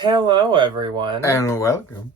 Hello, everyone. And welcome.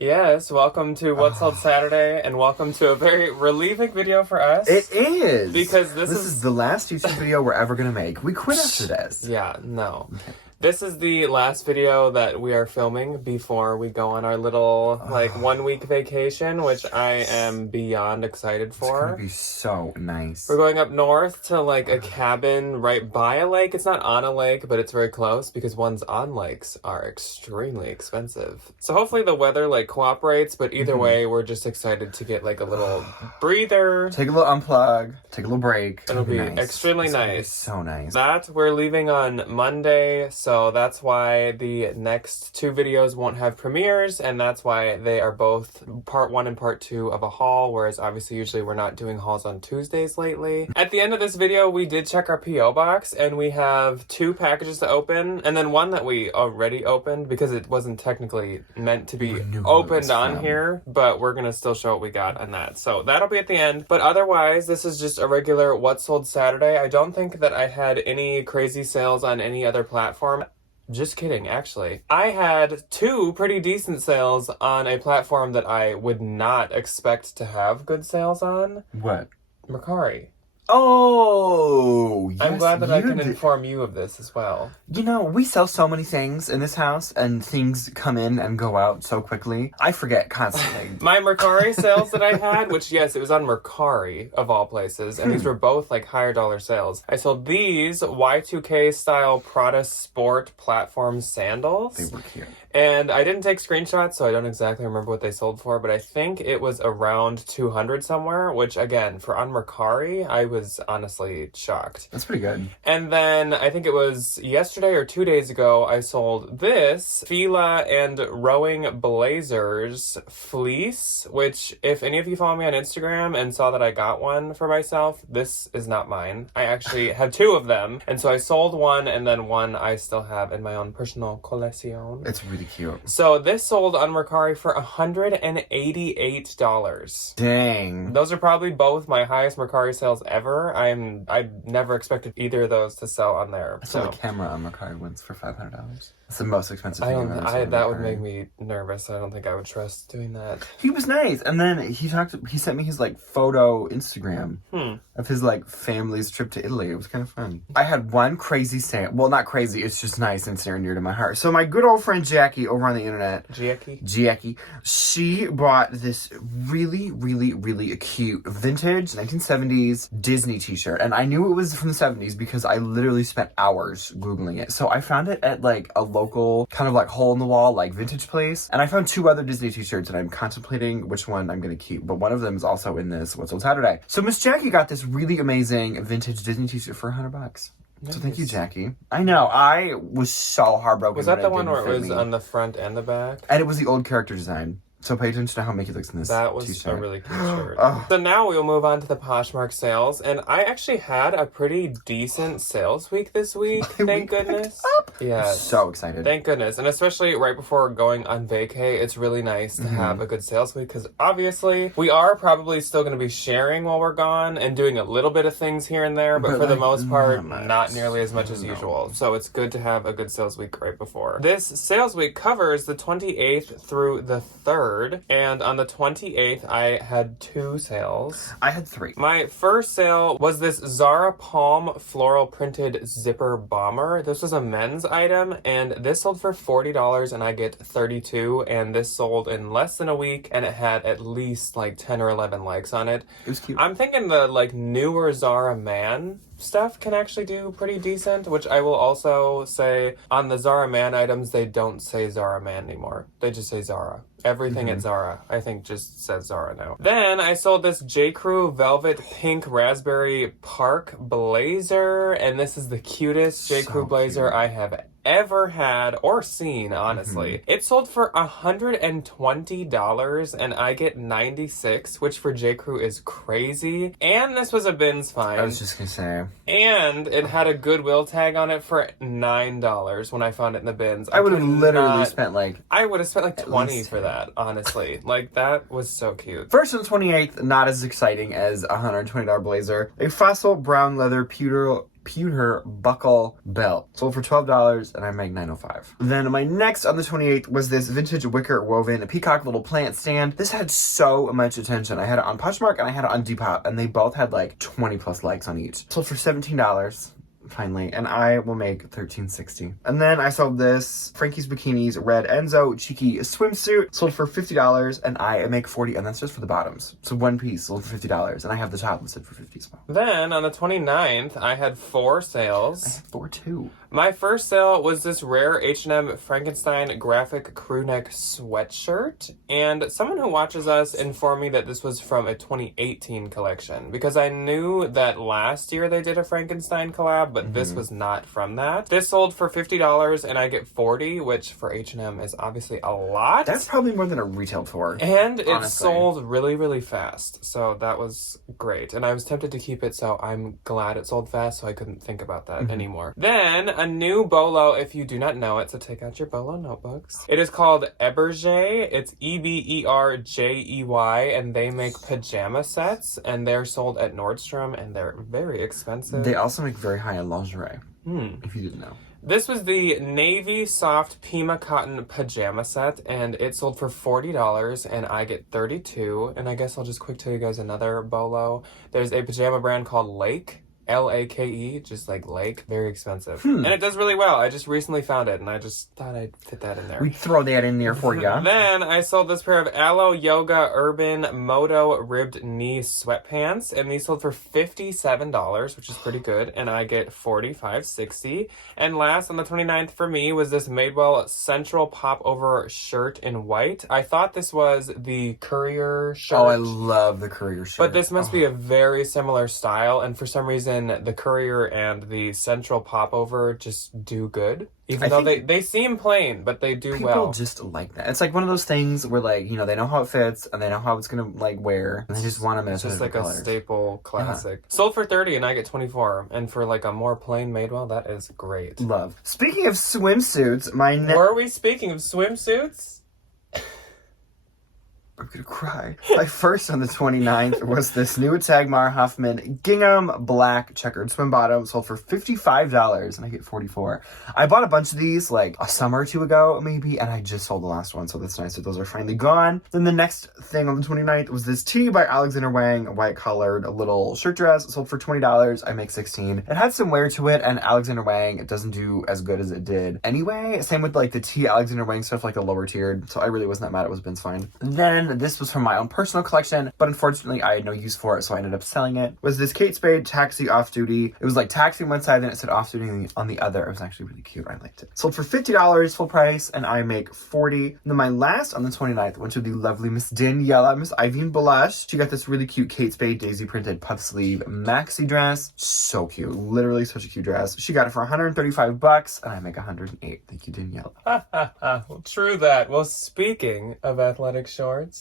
Yes, welcome to What's Sold Saturday, and welcome to a very relieving video for us. It is! Because this is the last YouTube video we're ever gonna make. We quit after this. Yeah, no. Okay. This is the last video that we are filming before we go on our little, 1 week vacation, which I am beyond excited for. It's gonna be so nice. We're going up north to, a cabin right by a lake. It's not on a lake, but it's very close because ones on lakes are extremely expensive. So hopefully the weather, cooperates, but either way, we're just excited to get, a little breather. Take a little unplug, take a little break. It'll be nice. extremely nice. So nice. That, we're leaving on Monday, so that's why the next two videos won't have premieres, and that's why they are both part 1 and part 2 of a haul, whereas obviously usually we're not doing hauls on Tuesdays lately. At the end of this video, we did check our P.O. box, and we have 2 packages to open, and then one that we already opened because it wasn't technically meant to be opened on here, but we're gonna still show what we got on that. So that'll be at the end, but otherwise, this is just a regular What Sold Saturday. I don't think that I had any crazy sales on any other platform. Just kidding, actually. I had 2 pretty decent sales on a platform that I would not expect to have good sales on. What? Mercari. Oh, yes, I'm glad that I can inform you of this as well. You know, we sell so many things in this house, and things come in and go out so quickly. I forget constantly. My Mercari sales that I had, which, yes, it was on Mercari, of all places, and these were both, higher dollar sales. I sold these Y2K style Prada Sport platform sandals. They were cute. And I didn't take screenshots, so I don't exactly remember what they sold for, but I think it was around 200 somewhere, which, again, for on Mercari, I was honestly shocked. That's pretty good. And then I think it was yesterday or 2 days ago, I sold this Fila and Rowing Blazers fleece, which if any of you follow me on Instagram and saw that I got one for myself, this is not mine. I actually have 2 of them. And so I sold one, and then one I still have in my own personal collection. It's really cute. So this sold on Mercari for $188. Dang. Those are probably both my highest Mercari sales ever. I never expected either of those to sell on there. I sold a camera on Mercari once for $500. It's the most expensive thing I've ever sold. That would make me nervous. I don't think I would trust doing that. He was nice, and then he sent me his photo Instagram of his family's trip to Italy. It was kind of fun. I had one crazy sale. Well, not crazy. It's just nice and near and dear to my heart. So my good old friend Jackie over on the internet, Jackie, she bought this really, really, really cute vintage 1970s Disney t-shirt, and I knew it was from the 70s because I literally spent hours Googling it. So I found it at a local kind of hole in the wall vintage place, and I found 2 other Disney t-shirts, and I'm contemplating which one I'm gonna keep, but one of them is also in this What's Sold Saturday. So Miss Jackie got this really amazing vintage Disney t-shirt for $100. Nice. So thank you, Jackie. I know, I was so heartbroken. Was that the one where it was on the front and the back? And it was the old character design. So pay attention to how Mickey looks in this That was t-shirt. a really cute shirt. So now we'll move on to the Poshmark sales. And I actually had a pretty decent sales week this week. Thank goodness. Yeah. So excited. Thank goodness. And especially right before going on vacay, it's really nice to have a good sales week because obviously we are probably still going to be sharing while we're gone and doing a little bit of things here and there, but for the most part, not nearly as much as usual. So it's good to have a good sales week right before. This sales week covers the 28th through the 3rd. And on the 28th, I had 2 sales. I had 3. My first sale was this Zara Palm floral printed zipper bomber. This was a men's item, and this sold for $40, and I get 32. And this sold in less than a week, and it had at least 10 or 11 likes on it. It was cute. I'm thinking the newer Zara Man stuff can actually do pretty decent, which I will also say on the Zara Man items, they don't say Zara Man anymore. They just say Zara. Everything at Zara, I think, just says Zara now. Then I sold this J. Crew Velvet Pink Raspberry Park Blazer, and this is the cutest J. Crew blazer I have ever had or seen, honestly. It sold for $120 and I get 96, which for J. Crew is crazy. And this was a bins find. I was just gonna say. And it had a Goodwill tag on it for $9 when I found it in the bins. I would have literally spent I would have spent 20 for that, honestly. That was so cute. First on the 28th, not as exciting as a $120 blazer. A fossil brown leather pewter buckle belt. Sold for $12 and I make $9.05. Then my next on the 28th was this vintage wicker woven peacock little plant stand. This had so much attention. I had it on Poshmark and I had it on Depop, and they both had like 20 plus likes on each. Sold for $17. Finally, and I will make $13.60. And then I sold this Frankie's Bikinis red Enzo cheeky swimsuit, sold for $50, and I make $40, and that's just for the bottoms. So one piece sold for $50, and I have the top listed for $50 as well. Then on the 29th, I had 4 sales. I had 4 too. My first sale was this rare H&M Frankenstein graphic crew neck sweatshirt, and someone who watches us informed me that this was from a 2018 collection, because I knew that last year they did a Frankenstein collab, but this was not from that. This sold for $50 and I get $40, which for H&M is obviously a lot. That's probably more than it retailed for. And it honestly. sold really, really fast, so that was great. And I was tempted to keep it, so I'm glad it sold fast, so I couldn't think about that anymore. Then a new bolo, if you do not know it, so take out your bolo notebooks. It is called Eberjey. It's Eberjey, and they make pajama sets, and they're sold at Nordstrom, and they're very expensive. They also make very high-end lingerie, if you didn't know. This was the navy soft Pima cotton pajama set, and it sold for $40, and I get $32. And I guess I'll just quick tell you guys another bolo. There's a pajama brand called Lake. Lake, just like lake, very expensive. And it does really well. I just recently found it, and I just thought I'd fit that in there. We'd throw that in there for you. Then I sold this pair of Aloe Yoga Urban Moto ribbed knee sweatpants, and these sold for $57, which is pretty good, and I get $45.60. And last on the 29th for me was this Madewell Central Popover shirt in white. I thought this was the Courier shirt. Oh, I love the Courier shirt. But this must be a very similar style, and for some reason the Courier and the Central Popover just do good. Even though they seem plain, but they do well. People just like that. It's like one of those things where, like, you know, they know how it fits and they know how it's gonna like wear, and they just want to mess with it. Just like a staple classic. Sold for $30 and I get $24, and for like a more plain Madewell, that is great. Love. Speaking of swimsuits, were we speaking of swimsuits? I'm gonna cry. My first on the 29th was this new Tagmar Hoffman gingham black checkered swim bottom, sold for $55 and I get $44. I bought a bunch of these like a summer or two ago maybe, and I just sold the last one, so that's nice that those are finally gone. Then the next thing on the 29th was this tee by Alexander Wang, a white colored little shirt dress, sold for $20. I make $16. It had some wear to it, and Alexander Wang, it doesn't do as good as it did anyway. Same with like the tee Alexander Wang stuff, like the lower tiered, so I really wasn't that mad. It was Ben's fine. Then this was from my own personal collection, but unfortunately I had no use for it, so I ended up selling it. Was this Kate Spade taxi off duty. It was like taxi on one side, then it said off duty on the other. It was actually really cute. I liked it. Sold for $50 full price, and I make $40. And then my last on the 29th went to the lovely Miss Daniela, Miss Ivy Blush. She got this really cute Kate Spade daisy printed puff sleeve maxi dress. So cute. Literally such a cute dress. She got it for $135 and I make $108. Thank you, Daniela. Well, true that. Well, speaking of athletic shorts,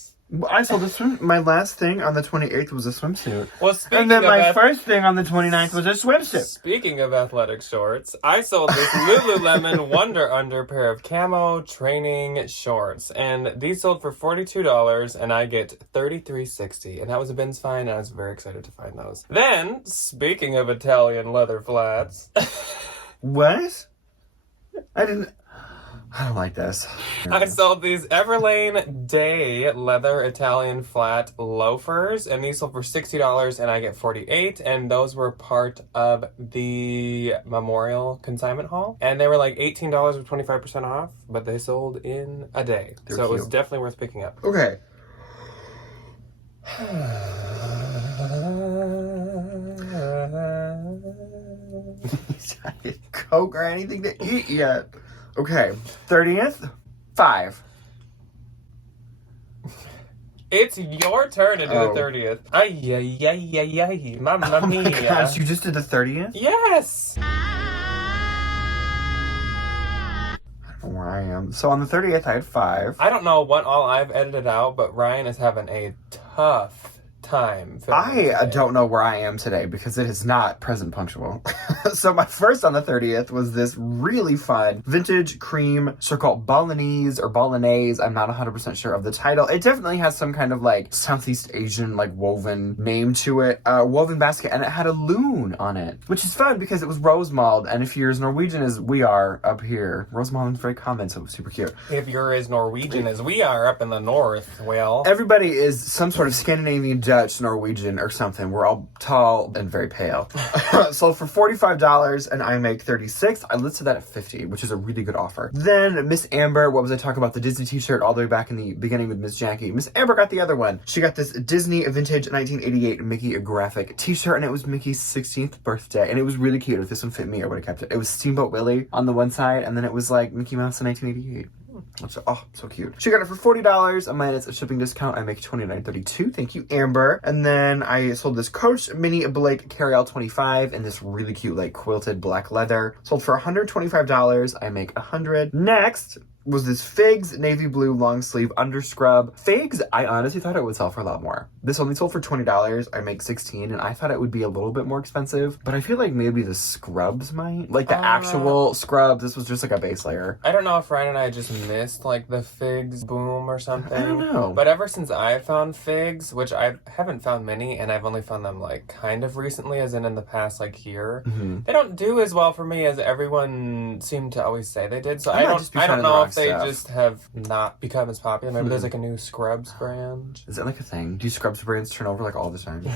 I sold a swim. My last thing on the 28th was a swimsuit. Well, speaking and then of my first thing on the 29th was a swimsuit. Speaking of athletic shorts, I sold this Lululemon Wonder Under pair of camo training shorts, and these sold for $42, and I get $33.60, and that was a Ben's find, and I was very excited to find those. Then, speaking of Italian leather flats, what? I don't like this. I sold these Everlane Day leather Italian flat loafers, and these sold for $60 and I get $48, and those were part of the Memorial Consignment Haul, and they were like $18 with 25% off, but they sold in a day. So it was definitely worth picking up. Okay. I didn't Coke or anything to eat yet. Okay, 30th, 5. It's your turn to do the 30th. Ay, mamma mia. Oh my gosh, you just did the 30th? Yes! I don't know where I am. So on the 30th, I had 5. I don't know what all I've edited out, but Ryan is having a tough time. I don't know where I am today because it is not present punctual. So my first on the 30th was this really fun vintage cream circle Balinese or Bolognese. I'm not 100% sure of the title. It definitely has some kind of like Southeast Asian like woven name to it. Woven basket, and it had a loon on it, which is fun because it was rose mulled. And if you're as Norwegian as we are up here, rose mulled is very common, so it was super cute. If you're as Norwegian as we are up in the north, well, everybody is some sort of Scandinavian, Dutch, Norwegian, or something. We're all tall and very pale. Sold for $45 and I make $36. I listed that at $50, which is a really good offer. Then Miss Amber, what was I talking about? The Disney t-shirt all the way back in the beginning with Miss Jackie. Miss Amber got the other one. She got this Disney vintage 1988 Mickey graphic t-shirt, and it was Mickey's 16th birthday, and it was really cute. If this one fit me, I would have kept it. It was Steamboat Willie on the one side, and then it was like Mickey Mouse in 1988. Oh, so cute. She got it for $40, and minus a shipping discount, I make $29.32. Thank you, Amber. And then I sold this Coach Mini Blake Carryall 25 in this really cute, like, quilted black leather. Sold for $125. I make $100. Next was this Figs navy blue long sleeve underscrub. Figs, I honestly thought it would sell for a lot more. This only sold for $20. I make $16, and I thought it would be a little bit more expensive, but I feel like maybe the scrubs might. Like the actual scrubs, this was just like a base layer. I don't know if Ryan and I just missed like the Figs boom or something. I don't know. But ever since I found Figs, which I haven't found many, and I've only found them like kind of recently, as in the past like year, they don't do as well for me as everyone seemed to always say they did. So I don't know if they just have not become as popular. Maybe there's like a new Scrubs brand. Is that like a thing? Do Scrubs brands turn over like all the time?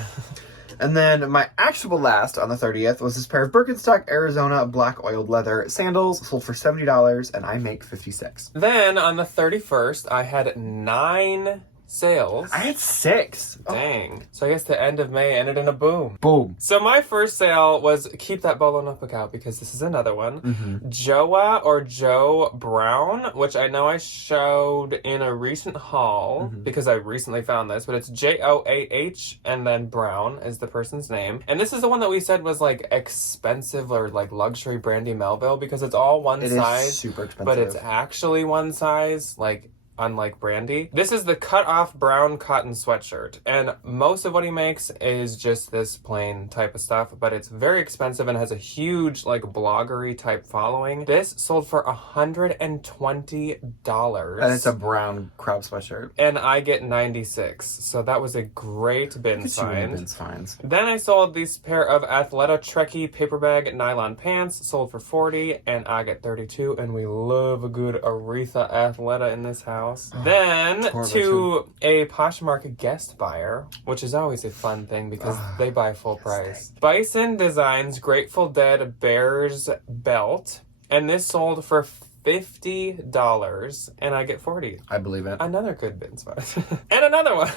And then my actual last on the 30th was this pair of Birkenstock Arizona black oiled leather sandals, sold for $70, and I make $56. Then on the 31st, I had 9 sales. I had 6. Dang. So I guess the end of May ended in a boom. Boom. So my first sale was, keep that bolo notebook out because this is another one. Joa or Joe Brown, which I know I showed in a recent haul because I recently found this, but it's Joah and then Brown is the person's name. And this is the one that we said was like expensive or like luxury Brandy Melville because it's all one size. It is super expensive. But it's actually one size, like unlike Brandy. This is the cut-off brown cotton sweatshirt, and most of what he makes is just this plain type of stuff, but it's very expensive and has a huge, like, bloggery type following. This sold for $120. And it's a brown crop sweatshirt. And I get 96, so that was a great bin find. Bin's finds. Then I sold this pair of Athleta Trekkie paper bag nylon pants, sold for $40, and I get 32, and we love a good Aretha Athleta in this house. Then to a Poshmark guest buyer, which is always a fun thing because they buy full price. Bison Designs Grateful Dead Bears belt, and this sold for $50, and I get 40. I believe it. Another good bin spot. And another one.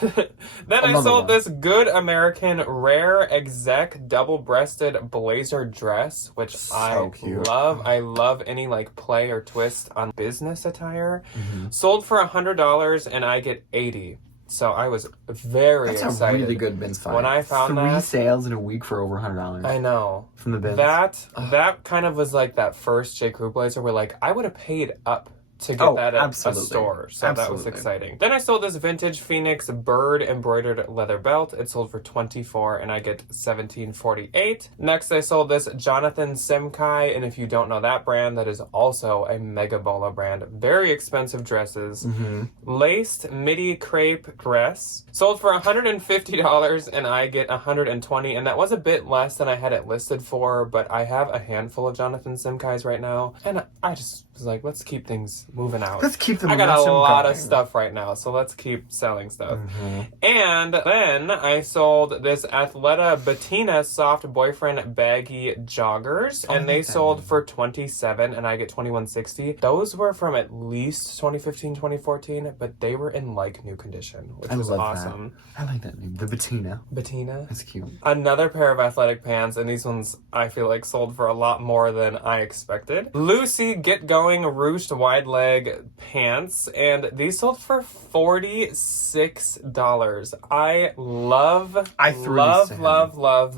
Then I sold this Good American Rare Exec double-breasted blazer dress, which I love. I love any like play or twist on business attire. Sold for $100, and I get 80. So I was very excited. That's a really good bins find. When I found 3 sales in a week for over $100. I know. From the bins. That kind of was like that first J. Crew blazer where like I would have paid up to get that at a store. So that was exciting. Then I sold this vintage Phoenix bird embroidered leather belt. It sold for $24 and I get $17.48. Next I sold this Jonathan Simkai, and if you don't know that brand, that is also a Mega Bola brand. Very expensive dresses. Laced midi crepe dress. Sold for $150 and I get $120, and that was a bit less than I had it listed for, but I have a handful of Jonathan Simkais right now, and I just was like, let's keep things moving out. Let's keep them. I got a lot of stuff right now, so let's keep selling stuff. And then I sold this Athleta Bettina soft boyfriend baggy joggers, and they sold for $27, and I get $21.60. Those were from at least 2015, 2014, but they were in like new condition, which was awesome. I like that name, the Bettina. Bettina. That's cute. Another pair of athletic pants, and these ones I feel like sold for a lot more than I expected. Lucy Get Going ruched wide leg pants, and these sold for $46. I love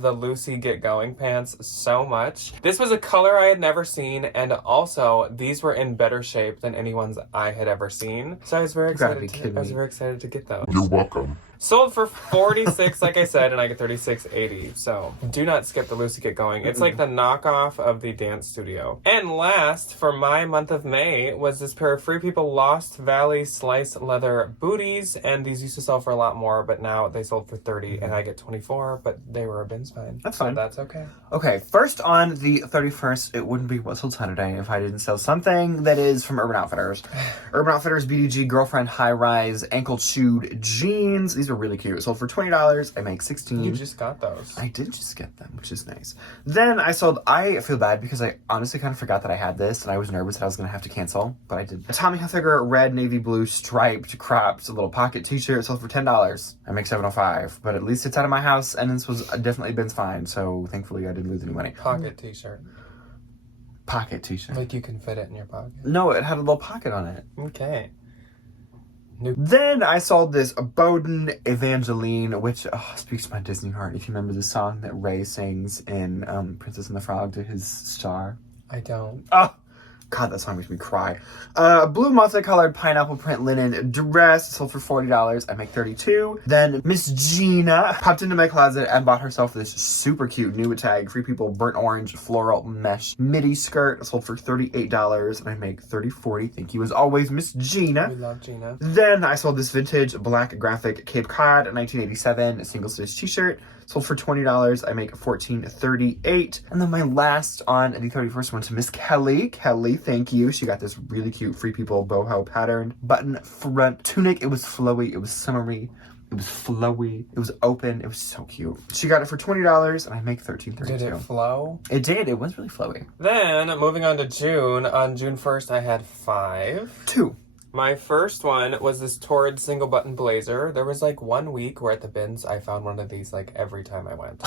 the Lucy Get Going pants so much. This was a color I had never seen, and also these were in better shape than any ones I had ever seen. So I was very excited. I was very excited to get those. You're welcome. Sold for $46, like I said, and I get $36.80. So do not skip the Lucy Get Going. It's like the knockoff of the dance studio. And last, for my month of May, was this pair of Free People Lost Valley sliced leather booties. And these used to sell for a lot more, but now they sold for $30 and I get $24, but they were a bin's fine. That's fine. So that's okay. Okay, first on the 31st, it wouldn't be What Sold Saturday if I didn't sell something that is from Urban Outfitters. Urban Outfitters BDG Girlfriend High Rise Ankle Chewed Jeans. These are really cute. Sold for $20. I make $16. You just got those. I did just get them, which is nice. Then I feel bad because I honestly kind of forgot that I had this and I was nervous that I was going to have to cancel, but I did. A Tommy Hilfiger red, navy blue, striped, cropped, little pocket t-shirt. Sold for $10. I make $7.05, but at least it's out of my house and this was definitely Ben's fine, so thankfully I didn't lose any money. Pocket t-shirt. Pocket t-shirt. Like you can fit it in your pocket. No, it had a little pocket on it. Okay. Then I saw this Bowden Evangeline, which speaks to my Disney heart. If you remember the song that Ray sings in Princess and the Frog to his star. I don't. Oh, God, that song makes me cry. Blue multicolored pineapple print linen dress sold for $40. I make $32. Then Miss Gina popped into my closet and bought herself this super cute new tag Free People burnt orange floral mesh midi skirt. Sold for $38 and I make $30.40. Thank you as always, Miss Gina. We love Gina. Then I sold this vintage black graphic Cape Cod 1987 single stitch t-shirt. Sold for $20. I make $14.38. And then my last on the 31st one to Miss Kelly. Kelly, thank you. She got this really cute Free People boho patterned button front tunic. It was flowy. It was summery. It was flowy. It was open. It was so cute. She got it for $20 and I make $13.32. Did it flow? It did. It was really flowy. Then, moving on to June. On June 1st, I had 5. 2. My first one was this torrid single button blazer. There was like 1 week where at the bins I found one of these like every time I went.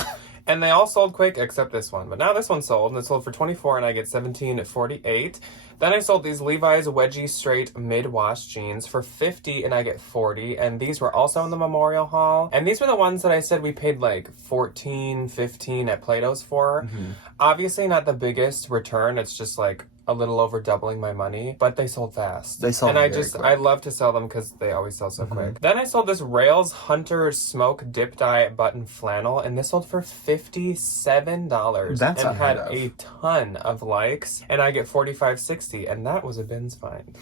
And they all sold quick except this one. But now this one sold, and it sold for $24 and I get $17.48. Then I sold these Levi's wedgie straight mid-wash jeans for $50 and I get $40. And these were also in the Memorial Haul. And these were the ones that I said we paid like $14, $15 at Plato's for. Mm-hmm. Obviously not the biggest return. It's just like a little over doubling my money, but they sold fast. They sold and quick. I love to sell them because they always sell so quick. Then I sold this Rails Hunter Smoke Dip Dye button flannel, and this sold for $57. That's and had unheard of. a ton of likes, and I get $45.60, and that was a bin's find.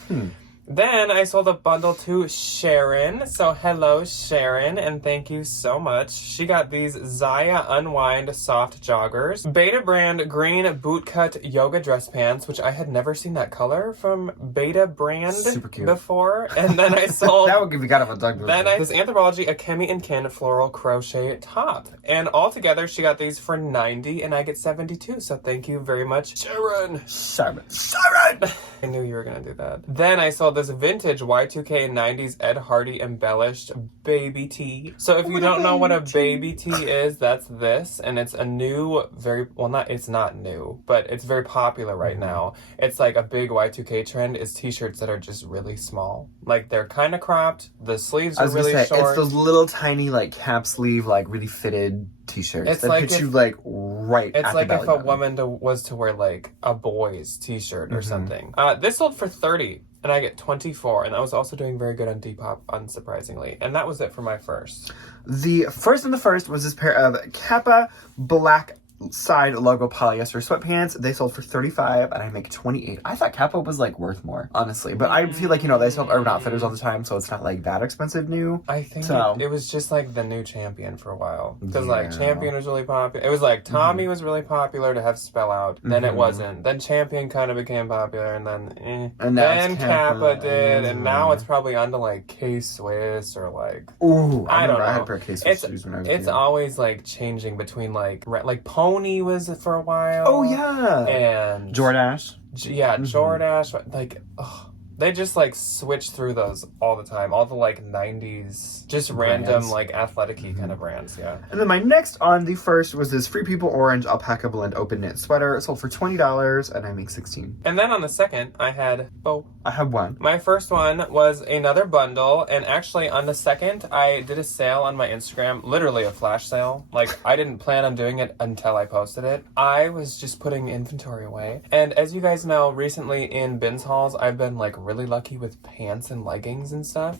Then I sold a bundle to Sharon. So hello, Sharon, and thank you so much. She got these Zaya Unwind soft joggers, Beta brand green bootcut yoga dress pants, which I had never seen that color from Beta brand Super cute. before. And then I sold That would give you kind of a dog. this Anthropologie Akemi and Ken floral crochet top. And altogether, she got these for $90 and I get $72. So thank you very much, Sharon. Sharon. I knew you were gonna do that. Then I sold this vintage Y2K 90s Ed Hardy embellished baby tee. So if you don't know what a baby tee is, that's this. And it's a new, it's not new, but it's very popular right now. It's like a big Y2K trend is t-shirts that are just really small. Like they're kind of cropped, the sleeves are really short. It's those little tiny like cap sleeve, like really fitted t-shirts It's that like hit you like right It's at like the if belly a button. woman was to wear like a boy's t-shirt or something. This sold for $30 and I get $24, and I was also doing very good on Depop, unsurprisingly. And that was it for my first. The first was this pair of Kappa black side logo polyester sweatpants. They sold for $35 and I make $28. I thought Kappa was like worth more, honestly, but I feel like, they sell Urban Outfitters all the time, so it's not like that expensive new. I think So. it was just like the new Champion for a while, because Yeah. like Champion was really popular. It was like Tommy was really popular to have spell out, then it wasn't, then Champion kind of became popular, and then And now then it's Kappa Kappa, did, and now it's probably onto like K-Swiss or like Ooh, I don't remember I had know. a pair of case It's shoes when I was it's young. always like changing between like Pony was for a while. Oh yeah. And Jordache. Jordache, like they just like switch through those all the time. All the like 90s, just random Brands. like athletic-y kind of brands, yeah. And then my next on the first was this Free People orange alpaca blend open knit sweater. It sold for $20 and I make $16. And then on the second, I had I have one. My first one was another bundle, and actually on the second, I did a sale on my Instagram, literally a flash sale. Like, I didn't plan on doing it until I posted it. I was just putting inventory away. And as you guys know, recently in Bins hauls, I've been like really lucky with pants and leggings and stuff.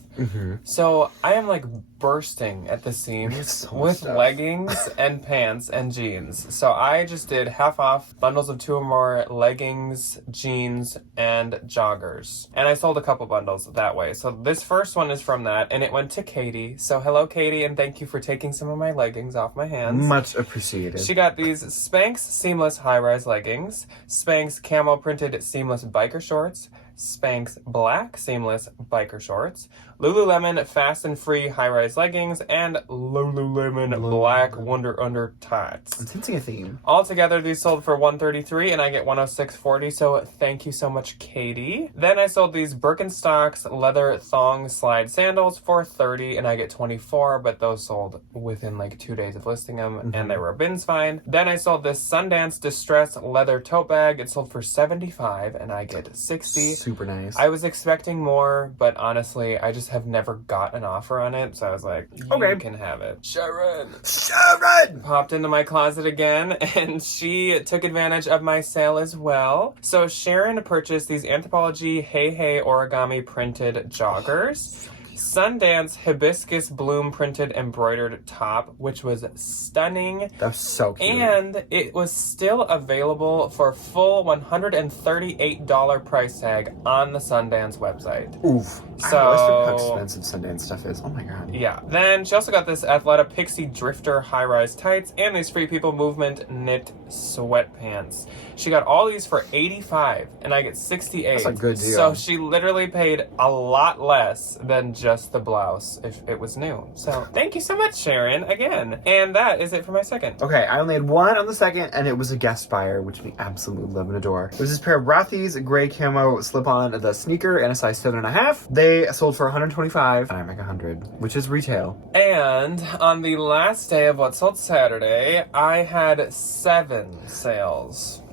So I am like bursting at the seams with leggings and pants and jeans. So I just did half off bundles of 2 or more leggings, jeans, and joggers. And I sold a couple bundles that way. So this first one is from that, and it went to Katie. So hello, Katie, and thank you for taking some of my leggings off my hands. Much appreciated. She got these Spanx seamless high-rise leggings, Spanx camo printed seamless biker shorts, Spanx black seamless biker shorts, Lululemon fast and free high-rise leggings, and Lululemon black Wonder Under tights. I'm sensing a theme. Altogether, these sold for $133, and I get $106.40. So thank you so much, Katie. Then I sold these Birkenstocks leather thong slide sandals for $30, and I get $24. But those sold within like 2 days of listing them, and they were a Bins find. Then I sold this Sundance Distress leather tote bag. It sold for $75, and I get $60. Super nice. I was expecting more, but honestly, I just have never got an offer on it, so I was like, you can have it. Sharon popped into my closet again, and she took advantage of my sale as well. So Sharon purchased these Anthropologie Hey Hey origami printed joggers, Sundance hibiscus bloom printed embroidered top, which was stunning. That was so cute. And it was still available for full $138 price tag on the Sundance website. Oof. So I always forget how expensive Sundance stuff is. Oh my god. Yeah. Then she also got this Athleta Pixie Drifter high-rise tights and these Free People Movement knit sweatpants. She got all these for $85, and I get $68. That's a good deal. So she literally paid a lot less than just the blouse if it was new. So thank you so much, Sharon, again. And that is it for my second. Okay, I only had one on the second, and it was a guest buyer, which we absolutely love and adore. It was this pair of Rothy's gray camo slip-on the sneaker in a size 7.5. They sold for $125, and I make $100, which is retail. And on the last day of what sold Saturday, I had 7 sales.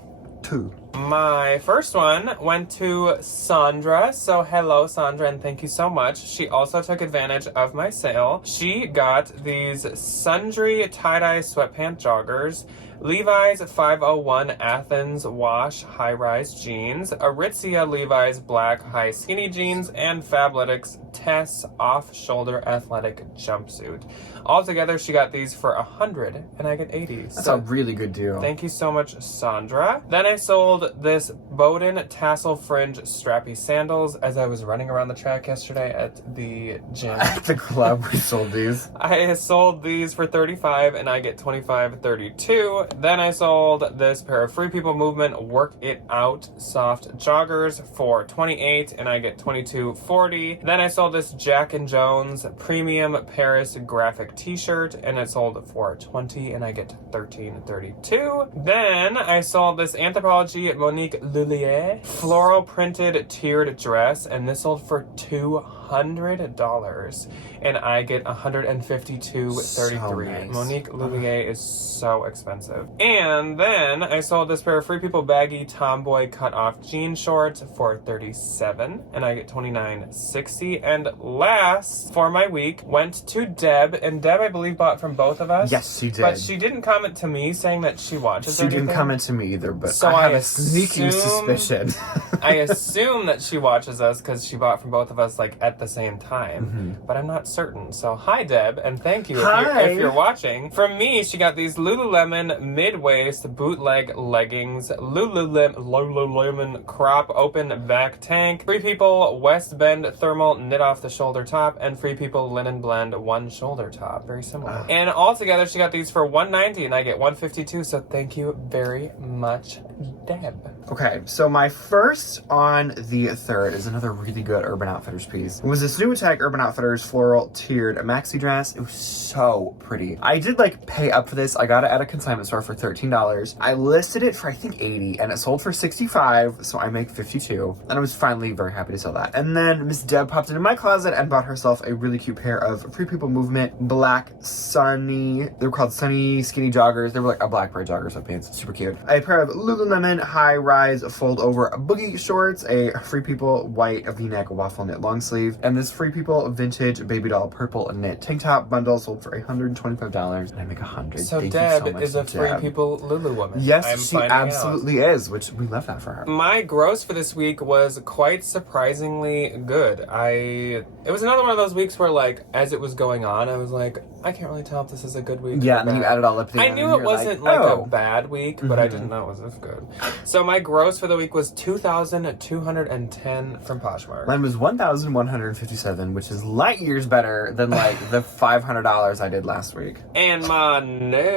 2. My first one went to Sandra. So hello, Sandra, and thank you so much. She also took advantage of my sale. She got these sundry tie-dye sweatpant joggers, Levi's 501 Athens wash high-rise jeans, Aritzia Levi's black high skinny jeans, and Fabletics Tess off-shoulder athletic jumpsuit. Altogether, she got these for $100, and I get $80. That's a really good deal. Thank you so much, Sandra. Then I sold this Bowden tassel fringe strappy sandals as I was running around the track yesterday at the gym. At the club, we sold these. I sold these for $35, and I get $25.32. Then I sold this pair of Free People Movement Work It Out soft joggers for $28, and I get $22.40. Then I sold this Jack & Jones Premium Paris graphic t-shirt, and it sold for $20, and I get $13.32. Then I sold this Anthropologie Monique Lullier floral printed tiered dress, and this sold for $200, and I get $152.33. So nice. Monique Lullier is so expensive. And then I sold this pair of Free People baggy tomboy cut off jean shorts for $37, and I get $29.60. And last for my week went to Deb, and Deb, I believe, bought from both of us. Yes, she did. But she didn't comment to me saying that she watches. She didn't comment to me either, but so I have a sneaking suspicion. I assume that she watches us because she bought from both of us like at the same time, but I'm not certain. So hi, Deb, and thank you if you're watching. From me, she got these Lululemon mid-waist bootleg leggings, Lululemon crop open back tank, Free People West Bend thermal knit off the shoulder top, and Free People linen blend one shoulder top. Very similar. And all together, she got these for $190, and I get $152. So thank you very much, Deb. Okay, so my first on the 3rd is another really good Urban Outfitters piece. It was this New Attack Urban Outfitters floral tiered maxi dress. It was so pretty. I did like pay up for this. I got it at a consignment store for $13. I listed it for I think $80, and it sold for $65, so I make $52. And I was finally very happy to sell that. And then Miss Deb popped into my closet and bought herself a really cute pair of Free People Movement black sunny, they were called sunny skinny joggers. They were like a black pair of joggers sweatpants. Super cute. A pair of Lululemon high rise rise fold over boogie shorts, a Free People white v-neck waffle knit long sleeve, and this Free People vintage baby doll purple knit tank top bundle sold for $125, and I make $100. So Thank Deb you so much, is a Free Deb. People Lululemon. Yes, I'm she finding absolutely is, which we love that for her. My gross for this week was quite surprisingly good. It was another one of those weeks where, like, as it was going on, I was like, I can't really tell if this is a good week. Yeah, or and then you bad. add it all up together. I knew it wasn't like oh. a bad week, but I didn't know it was this good. So my gross for the week was $2,210 from Poshmark. Mine was $1,157, which is light years better than like the $500 I did last week. And my net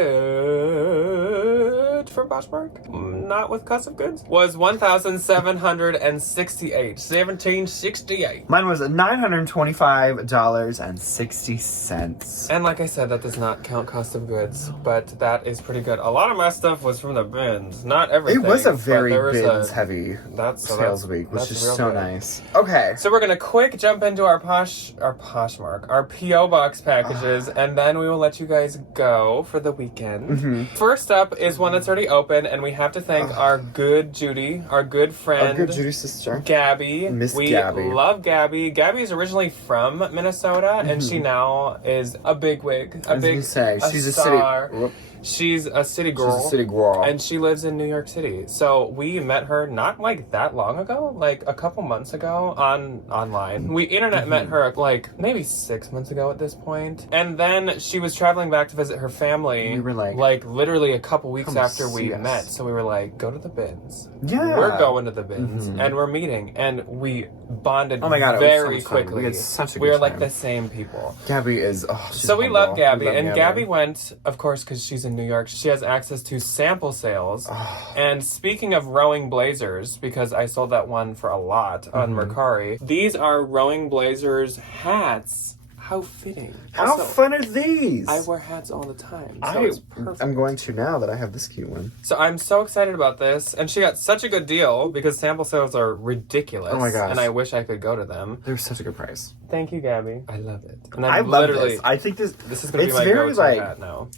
from Poshmark, not with custom goods, was $1,768. 1768. Mine was $925.60. And like I said, that does not count cost of goods, but that is pretty good. A lot of my stuff was from the bins, not everything. It was a but very there was bins heavy that's sales week, which that's is real so good. nice. Okay. So we're gonna quick jump into our Poshmark, our P.O. Box packages, and then we will let you guys go for the weekend. First up is one that's already open, and we have to thank our good Judy, our good friend, Our good Judy sister. Gabby. Miss we Gabby. love Gabby. Gabby is originally from Minnesota, and she now is a bigwig, I was gonna say, she's a star. city. She's a city girl. She's a city girl. And she lives in New York City. So we met her not like that long ago, like a couple months ago online. We internet met her like maybe 6 months ago at this point. And then she was traveling back to visit her family. We were like literally a couple weeks come after we see us. met. So we were like, go to the bins. Yeah. We're going to the bins and we're meeting. And we bonded Oh my God, it was so very much fun. quickly. We had such a We good are like time. the same people. Gabby is, she's So we humble. love Gabby, We love and Gabby went, of course, because she's in New York, she has access to sample sales. And speaking of rowing blazers, because I sold that one for a lot on Mercari, these are rowing blazers hats. How fitting. How Also, fun are these? I wear hats all the time, so it's perfect. I'm going to now that I have this cute one. So I'm so excited about this, and she got such a good deal because sample sales are ridiculous. Oh my gosh. And I wish I could go to them. They're such a good price. Thank you, Gabby. I love it. And I I'm love literally, this. I think this is going to be it's my very, go-to like, hat now.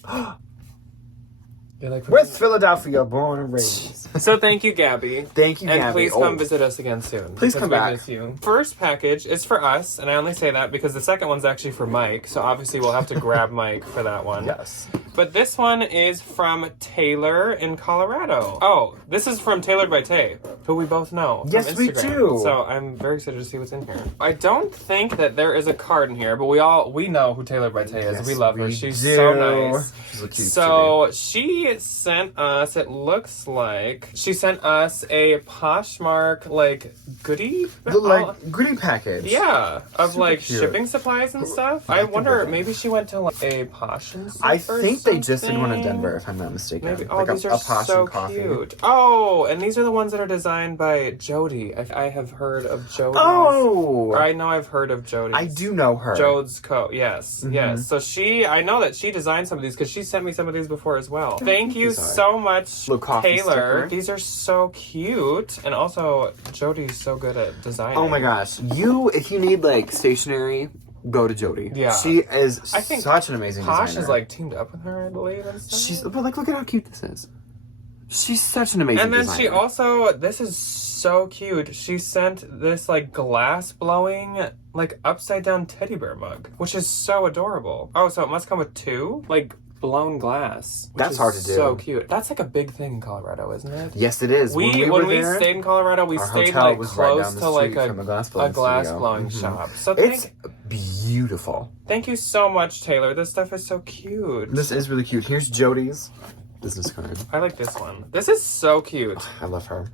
You're like, West Philadelphia, born and raised. So thank you, Gabby. Thank you, And Gabby. please come visit us again soon. Please because come we back. miss you. First package is for us, and I only say that because the second one's actually for Mike, so obviously we'll have to grab Mike for that one. Yes. But this one is from Taylor in Colorado. Oh, this is from Tailored by Tay, who we both know from Yes, we Instagram. do. So I'm very excited to see what's in here. I don't think that there is a card in here, but we know who Tailored by Tay is. Yes, we love her. we She's do. so nice. She's a cute So she sent us, it looks like, she sent us a Poshmark, like, goodie? The goodie package. Yeah, of Super like cute. shipping supplies and stuff. I I like the wonder, ribbon. maybe she went to like a Posh and stuff. I or think they just did one in something. Denver, if I'm not mistaken. Maybe. Oh, like these a are Posh so and coffee. cute. Oh, and these are the ones that are designed by Jody. I have heard of Jody. Oh! I know I've heard of Jody. I do know her. Jode's Co. Yes, yes. So I know that she designed some of these because she sent me some of these before as well. Thank you so much, Little coffee Taylor. sticker. These are so cute, and also Jody's so good at designing. Oh my gosh. If you need like stationery, go to Jody. Yeah. She is I think such an amazing Posh designer. is like teamed up with her, I believe, and stuff. but like, look at how cute this is. She's such an amazing And then designer. she also, this is so cute. She sent this like glass blowing, like upside down teddy bear mug, which is so adorable. Oh, so it must come with two, like blown glass. Which That's is hard to do. So cute. That's like a big thing in Colorado, isn't it? Yes, it is. When we stayed in Colorado, we our stayed hotel like was right close down the to like street from a glass blowing studio. blowing Mhm. shop. So It's beautiful. thank you so much, Taylor. This stuff is so cute. This is really cute. Here's Jody's business card. I like this one. This is so cute. I love her.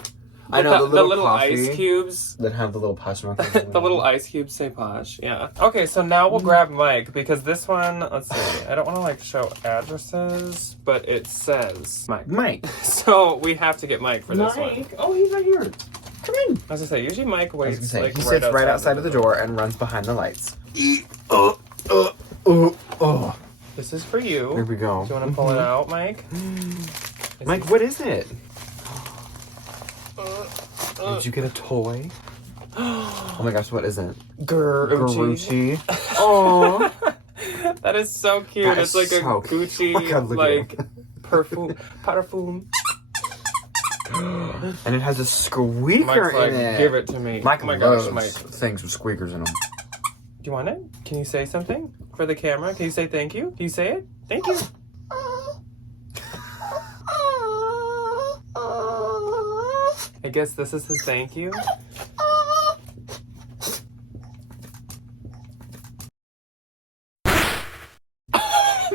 I know the little coffee ice cubes. that have the little Poshmark. The little ice cubes say Posh, yeah. Okay, so now we'll grab Mike because this one, let's see, I don't want to like show addresses, but it says Mike. Mike. So we have to get Mike for this one. Oh, he's right here. Come in. As I say, usually Mike I was waits gonna say, like he sits right outside of the door and runs behind the lights. Oh. This is for you. There we go. Do you want to pull it out, Mike? Mike, what is it? Did you get a toy? Oh my gosh, what is it? Gucci. Oh, That is so cute. That It's is like a so Gucci cute. Oh my God, look at like perfume. And it has a squeaker Mike's like, in it. give it to me. Mike oh my loves gosh, Mike. things with squeakers in them. Do you want it? Can you say something for the camera? Can you say thank you? Can you say it? Thank you. I guess this is his thank you.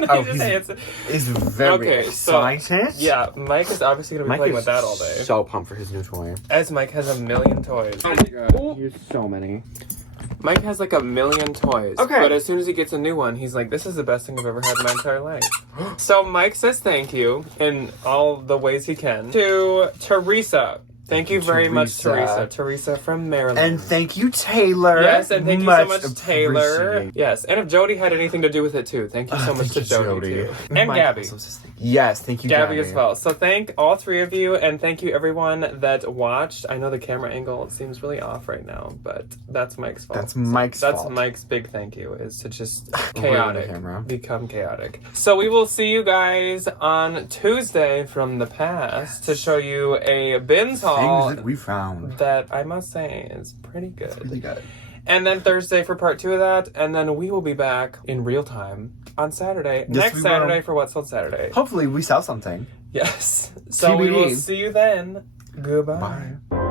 Oh, he's very excited. Yeah, Mike is obviously going to be playing with that all day. So pumped for his new toy. As Mike has a million toys. Oh my god, here's so many. Mike has like a million toys. Okay. But as soon as he gets a new one, he's like, this is the best thing I've ever had in my entire life. So Mike says thank you in all the ways he can to Teresa. Thank you very much, Teresa. Teresa from Maryland. And thank you, Taylor. Yes, and thank you so much, Taylor. Appreciate. Yes, and if Jody had anything to do with it too, thank you so much to Jody too. And Gabby. Yes, thank you, Gabby as well. So thank all three of you, and thank you everyone that watched. I know the camera angle seems really off right now, but that's Mike's fault. That's Mike's fault. That's Mike's big thank you, is to just become chaotic. So we will see you guys on Tuesday from the past to show you a bins haul that we found that I must say is pretty good. It's really good. And then Thursday for part 2 of that, and then we will be back in real time on Saturday. Yes, next Saturday for What's Sold Saturday. Hopefully we sell something. Yes. So we will see you then. Goodbye. Bye.